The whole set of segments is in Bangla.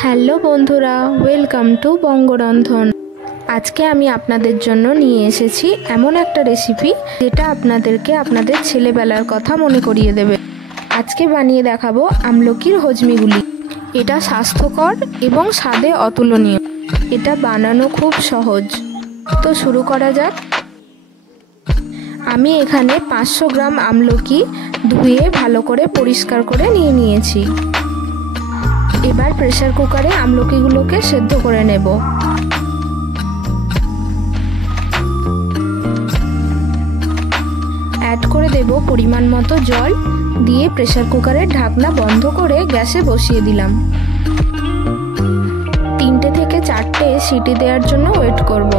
হ্যালো বন্ধুরা, ওয়েলকাম টু বঙ্গরন্ধন। আজকে আমি আপনাদের জন্য নিয়ে এসেছি এমন একটা রেসিপি যেটা আপনাদেরকে আপনাদের ছেলেবেলার কথা মনে করিয়ে দেবে। আজকে বানিয়ে দেখাবো আমলকির হজমিগুলি। এটা স্বাস্থ্যকর এবং স্বাদে অতুলনীয়। এটা বানানো খুব সহজ। তো শুরু করা যাক। আমি এখানে 500 গ্রাম আমলকি ধুয়ে ভালো করে পরিষ্কার করে নিয়েছি। এবার প্রেসার কুকারে আমলকিগুলোকে সেদ্ধ করে নেব। অ্যাড করে দেব পরিমাণ মতো জল, দিয়ে প্রেসার কুকারের ঢাকনা বন্ধ করে গ্যাসে বসিয়ে দিলাম। 3টে থেকে 4টে সিটি দেওয়ার জন্য ওয়েট করব।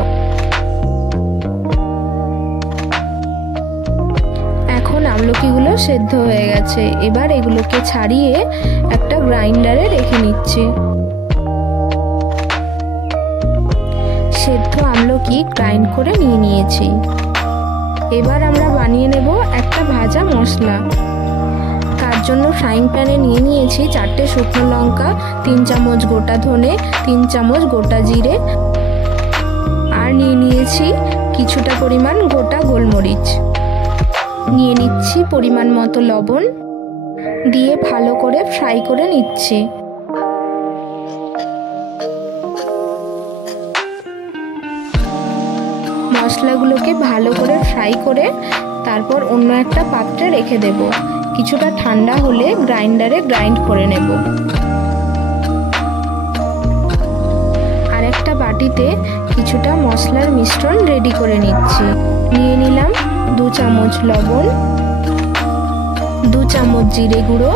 এখন আমলকিগুলো সেদ্ধ হয়ে গেছে। এবার এগুলোকে ছাড়িয়ে একটা গ্রাইন্ডারে রেখে নিচ্ছি। সেদ্ধ আমলকি গ্রাইন্ড করে নিয়েছি। এবার আমরা বানিয়ে নেব একটা ভাজা মশলা। তার জন্য ফ্রাইং প্যানে নিয়েছি 4টে শুকনো লঙ্কা, 3 চামচ গোটা ধনে, 3 চামচ গোটা জিরে, আর নিয়েছি কিছুটা পরিমাণ গোটা গোলমরিচ। নিয়ে নিচ্ছি পরিমাণ মতো লবণ, দিয়ে ভালো করে ফ্রাই করে নিচ্ছি। মশলাগুলোকে ভালো করে ফ্রাই করে তারপর অন্য একটা পাত্রে রেখে দেব। কিছুটা ঠান্ডা হলে গ্রাইন্ডারে গ্রাইন্ড করে নেব। আর একটা বাটিতে কিছুটা মশলার মিশ্রণ রেডি করে নিচ্ছি। নিয়ে নিলাম 2 চামচ লবণ, 2 চামচ জিরে গুঁড়ো,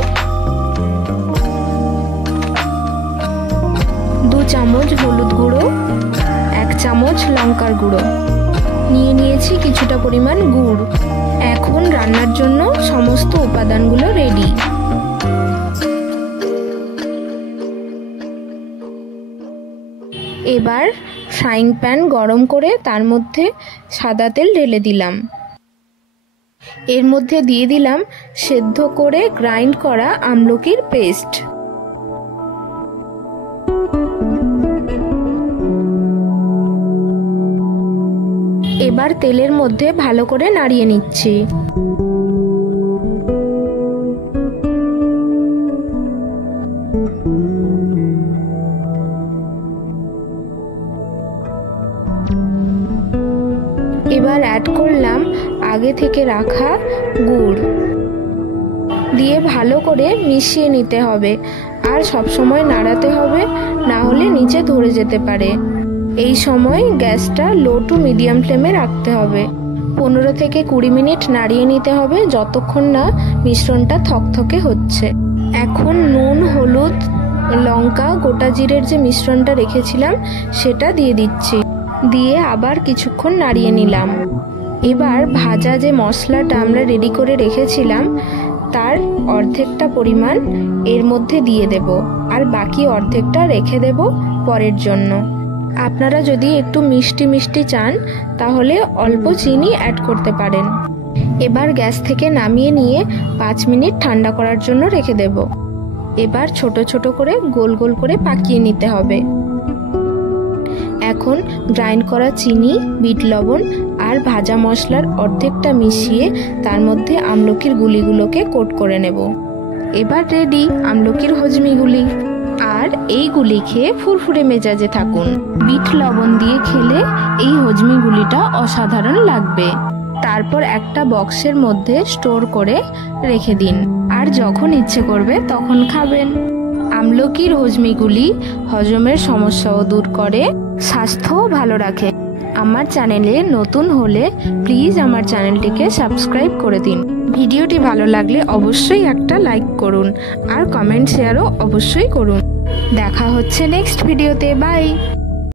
2 চামচ হলুদ গুঁড়ো, 1 চামচ লঙ্কার গুঁড়ো। নিয়েছি কিছুটা পরিমাণ গুড়। এখন রান্নার জন্য সমস্ত উপাদানগুলো রেডি। এবার ফ্রাইং প্যান গরম করে তার মধ্যে সাদা তেল ঢেলে দিলাম। এর মধ্যে দিয়ে দিলাম সেদ্ধ করে গ্রাইন্ড করা আমলকির পেস্ট। এবার তেলের মধ্যে ভালো করে নাড়িয়ে নিচ্ছি। এবার অ্যাড করলাম আগে থেকে রাখা গুড়, দিয়ে ভালো করে মিশিয়ে নিতে হবে। আর সব সময় নাড়াতে হবে, না হলে নিচে ধরে যেতে পারে। এই সময় গ্যাসটা লো টু মিডিয়াম ফ্লেমে রাখতে হবে। 15 থেকে 20 মিনিট নাড়িয়ে নিতে হবে, যতক্ষণ না মিশ্রণটা থকথকে হচ্ছে। এখন নুন, হলুদ, লঙ্কা, গোটা জিরের যে মিশ্রণটা রেখেছিলাম সেটা দিয়ে দিচ্ছি। দিয়ে আবার কিছুক্ষণ নাড়িয়ে নিলাম। এবার ভাজা যে মশলাটা আমরা রেডি করে রেখেছিলাম তার অর্ধেকটা পরিমাণ এর মধ্যে দিয়ে দেব, আর বাকি অর্ধেকটা রেখে দেব পরের জন্য। আপনারা যদি একটু মিষ্টি মিষ্টি চান তাহলে অল্প চিনি অ্যাড করতে পারেন। এবার গ্যাস থেকে নামিয়ে নিয়ে 5 মিনিট ঠান্ডা করার জন্য রেখে দেব। এবার ছোট ছোট করে গোল গোল করে পাকিয়ে নিতে হবে। এখন গ্রাইন্ড করা চিনি, বিট লবণ আর ভাজা মশলার অর্ধেকটা মিশিয়ে তার মধ্যে আমলকির গুলিগুলোকে কোট করে নেব। এবার রেডি আমলকির হজমিগুলি। আর এইগুলি খেয়ে ফুরফুরে মেজাজে থাকুন। বিট লবণ দিয়ে খেলে এই হজমিগুলিটা অসাধারণ লাগবে। তারপর একটা বক্সের মধ্যে স্টোর করে রেখে দিন, আর যখন ইচ্ছে করবে তখন খাবেন। আমলকির হজমিগুলি হজমের সমস্যাও দূর করে, স্বাস্থ্যও ভালো রাখে। আমার চ্যানেলে নতুন হলে প্লিজ আমার চ্যানেলটিকে সাবস্ক্রাইব করে দিন। ভিডিওটি ভালো লাগলে অবশ্যই একটা লাইক করুন, আর কমেন্ট শেয়ারও অবশ্যই করুন। দেখা হচ্ছে নেক্সট ভিডিওতে। বাই।